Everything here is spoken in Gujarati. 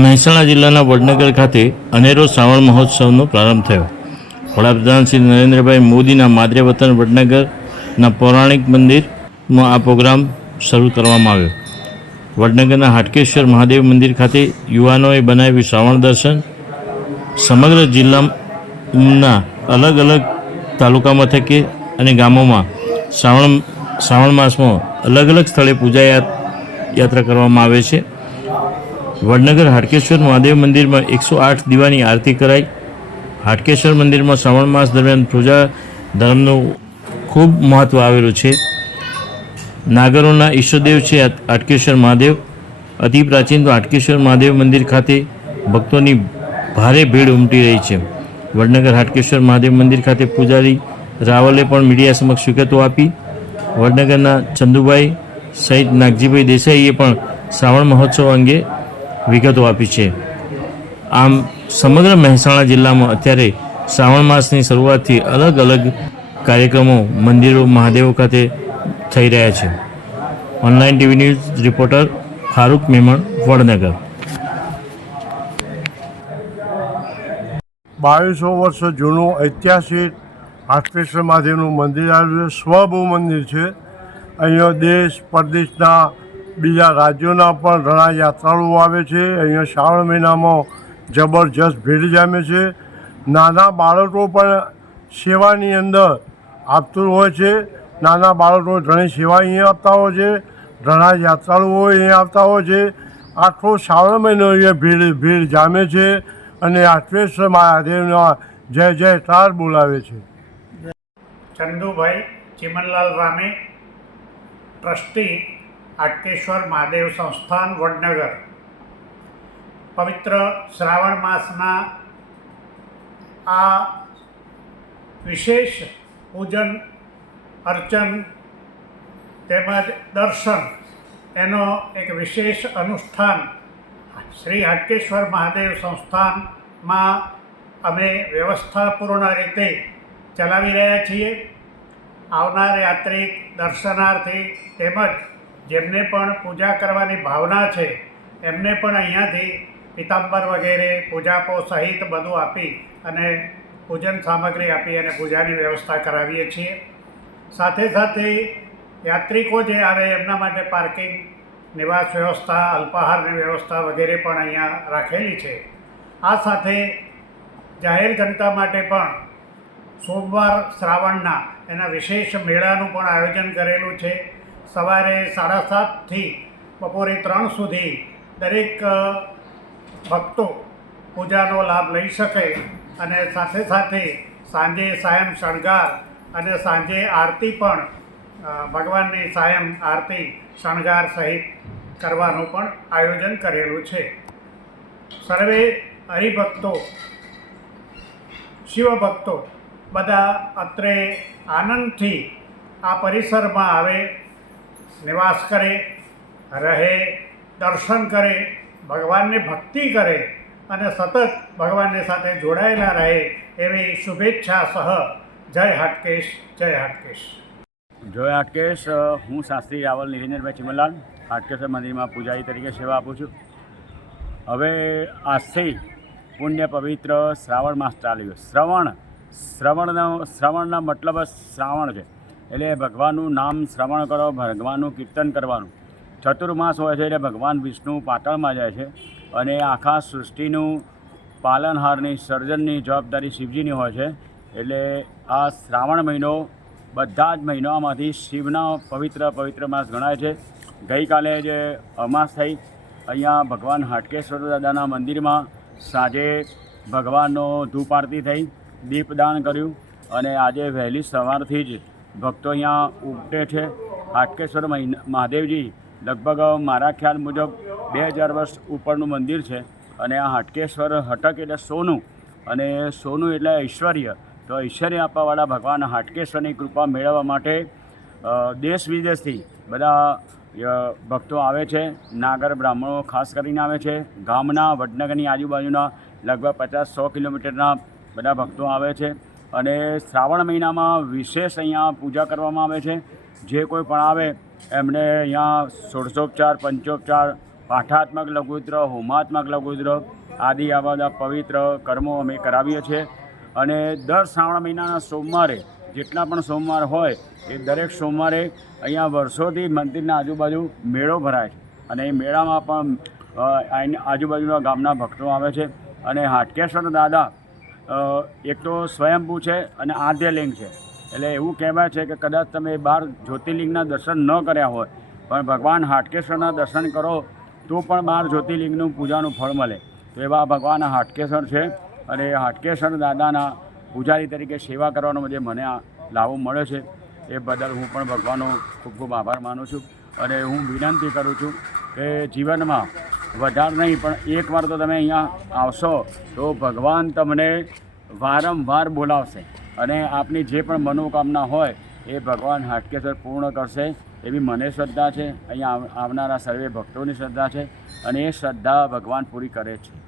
મહેસાણા જિલ્લાના વડનગર ખાતે અનેરો શ્રાવણ મહોત્સવનો પ્રારંભ થયો. વડાપ્રધાન શ્રી નરેન્દ્રભાઈ મોદીના માદરે વતન વડનગરના પૌરાણિક મંદિરમાં આ પ્રોગ્રામ શરૂ કરવામાં આવ્યો. વડનગરના હાટકેશ્વર મહાદેવ મંદિર ખાતે યુવાનોએ બનાવ્યું શ્રાવણ દર્શન. સમગ્ર જિલ્લાના અલગ અલગ તાલુકા મથકે અને ગામોમાં શ્રાવણ શ્રાવણ માસમાં અલગ અલગ સ્થળે પૂજા યાત્રા કરવામાં આવે છે. વડનગર હાટકેશ્વર મહાદેવ મંદિરમાં એકસો આઠ દીવાની આરતી કરાઈ. હાટકેશ્વર મંદિરમાં શ્રાવણ માસ દરમિયાન પૂજા ધર્મનું ખૂબ મહત્ત્વ આવેલું છે. નાગરોના ઈષ્ટદેવ છે હાટકેશ્વર મહાદેવ. અતિ પ્રાચીન હાટકેશ્વર મહાદેવ મંદિર ખાતે ભક્તોની ભારે ભીડ ઉમટી રહી છે. વડનગર હાટકેશ્વર મહાદેવ મંદિર ખાતે પૂજારી રાવલે પણ મીડિયા સમક્ષ વિગતો આપી. વડનગરના ચંદુભાઈ સહિત નાગજીભાઈ દેસાઈએ પણ શ્રાવણ મહોત્સવ અંગે વિગતો આપી છે. આમ, સમગ્ર મહેસાણા જિલ્લામાં અત્યારે શ્રાવણ માસની શરૂઆતથી અલગ અલગ કાર્યક્રમો મંદિરો, મહાદેવ ખાતે થઈ રહ્યા છે. Online TV news reporter Farooq Memon, Vadnagar. બાવીસો વર્ષ જૂનું ઐતિહાસિક હાટકેશ્વર મહાદેવનું મંદિર આવેલું છે. સ્વભૂ મંદિર છે. અહીંયા દેશ, પરદેશના બીજા રાજ્યોના પણ ઘણા યાત્રાળુઓ આવે છે. અહીંયા શ્રાવણ મહિનામાં જબરજસ્ત ભીડ જામે છે. નાના બાળકો પણ સેવાની અંદર આપતું હોય છે. નાના બાળકો ઘણી સેવા અહીંયા આપતા હોય છે. ઘણા યાત્રાળુઓ અહીંયા આવતા હોય છે. આખો શ્રાવણ મહિનો અહીંયા ભીડ ભીડ જામે છે અને આત્મેશ્વર મહાદેવના જય જયકાર બોલાવે છે. ચંદુભાઈ ચિમનલાલ રામે ટ્રસ્ટી આટકેશ્વર મહાદેવ સંસ્થાન વડનગર. પવિત્ર શ્રાવણ માસના આ વિશેષ પૂજન, અર્ચન તેમજ દર્શન એનો એક વિશેષ અનુષ્ઠાન શ્રી હાટકેશ્વર મહાદેવ સંસ્થાનમાં અમે વ્યવસ્થાપૂર્ણ રીતે ચલાવી રહ્યા છીએ. આવનાર યાત્રિક દર્શનાર્થી તેમજ જેમને પણ પૂજા કરવાની ભાવના છે, એમને પણ અહીંયાથી પિતાંબર વગેરે પૂજાપો સહિત બધું આપી અને પૂજન સામગ્રી આપી અને પૂજાની વ્યવસ્થા કરાવીએ છીએ. સાથે સાથે યાત્રિકો જે આવે એમના માટે પાર્કિંગ, નિવાસ વ્યવસ્થા, અલ્પાહારની વ્યવસ્થા વગેરે પણ અહીંયા રાખેલી છે. આ સાથે જાહેર જનતા માટે પણ સોમવાર શ્રાવણના એના વિશેષ મેળાનું પણ આયોજન કરેલું છે. સવારે સાડા સાતથી બપોરે ત્રણ સુધી દરેક ભક્તો પૂજાનો લાભ લઈ શકે અને સાથે સાથે સાંજે સાયમ શણગાર અને સાંજે આરતી પણ ભગવાનની સાયમ આરતી શણગાર સહિત કરવાનું પણ આયોજન કરેલું છે. સર્વે હરિભક્તો, શિવભક્તો બધા અત્રે આનંદથી આ પરિસરમાં આવે નિવાસ કરે, રહે, દર્શન કરે, ભગવાનની ભક્તિ કરે અને સતત ભગવાનની સાથે જોડાયેલા રહે એવી શુભેચ્છા સહ. જય હાટકેશ જય હાટકેશ. જય હાટકેશ. હું શાસ્ત્રી રાવલ નિરંજનભાઈ ચિમલાલ, હાટકેશ્વર મંદિરમાં પૂજારી તરીકે સેવા આપું છું. હવે આજથી પુણ્ય પવિત્ર શ્રાવણ માસ ચાલ્યું. શ્રવણ, શ્રવણનો, શ્રવણના મતલબ શ્રાવણ છે. એટલે ભગવાનનું નામ શ્રવણ કરો, ભગવાનનું કીર્તન કરવાનું. ચતુર્માસ હોય છે એટલે ભગવાન વિષ્ણુ પાટણમાં જાય છે અને આખા સૃષ્ટિનું પાલનહારની, સર્જનની જવાબદારી શિવજીની હોય છે. એટલે આ શ્રાવણ મહિનો બધા જ મહિનામાંથી શિવના પવિત્ર પવિત્ર માસ ગણાય છે. ગઈકાલે જે અમાસ થઈ, અહીંયા ભગવાન હાટકેશ્વર દાદાના મંદિરમાં સાંજે ભગવાનનો ધૂપ આરતી થઈ, દીપદાન કર્યું અને આજે વહેલી સવારથી જ ભક્તો અહીંયા ઉમટે છે. હાટકેશ્વર મહાદેવજી, લગભગ મારા ખ્યાલ મુજબ બે હજાર વર્ષ ઉપરનું મંદિર છે અને આ હાટકેશ્વર હટક એટલે સોનું અને સોનું એટલે ઐશ્વર્ય. તો ઐશ્વર્ય આપવાવાળા ભગવાન હાટકેશ્વરની કૃપા મેળવવા માટે દેશ વિદેશથી બધા ભક્તો આવે છે. નાગર બ્રાહ્મણો ખાસ કરીને આવે છે. ગામના, વડનગરની આજુબાજુના લગભગ પચાસ સો કિલોમીટરના બધા ભક્તો આવે છે. અને શ્રાવણ મહિનામાં વિશેષ અહીંયા પૂજા કરવામાં આવે છે. જે કોઈ પણ આવે, એમને અહીંયા ષોડશોપચાર, પંચોપચાર, પાઠાત્મક લઘુદ્ર હોમાત્મક લઘુદ્ર આદિ આ બધા પવિત્ર કર્મો અમે કરાવીએ છીએ. અને દર શ્રાવણ મહિનાના સોમવારે, જેટલા પણ સોમવાર હોય, એ દરેક સોમવારે અહીંયા વર્ષોથી મંદિરના આજુબાજુ મેળો ભરાય છે. અને એ મેળામાં પણ આજુબાજુના ગામના ભક્તો આવે છે. અને હાટકેશ્વર દાદા એક તો સ્વયંભૂ છે અને આદ્યલિંગ છે. એટલે એવું કહેવાય છે કે કદાચ તમે બાર જ્યોતિર્લિંગના દર્શન ન કર્યા હોય, પણ ભગવાન હાટકેશ્વરના દર્શન કરો, તો પણ બાર જ્યોતિર્લિંગનું પૂજાનું ફળ મળે. તો એવા ભગવાન હાટકેશ્વર છે અને હાટકેશ્વર દાદાના પૂજારી તરીકે સેવા કરવાનો જે મને આ લાભો મળ્યો છે, એ બદલ હું પણ ભગવાનનો ખૂબ ખૂબ આભાર માનું છું. અને હું વિનંતી કરું છું કે જીવનમાં વધારે નહીં, પણ એકવાર તો તમે અહીંયા આવશો તો ભગવાન તમને વારંવાર બોલાવશે. અને આપની જે પણ મનોકામના હોય, એ ભગવાન હાટકેશ્વર પૂર્ણ કરશે. એવી મને શ્રદ્ધા છે. અહીંયા આવનારા સર્વે ભક્તોની શ્રદ્ધા છે. અને એ શ્રદ્ધા ભગવાન પૂરી કરે છે.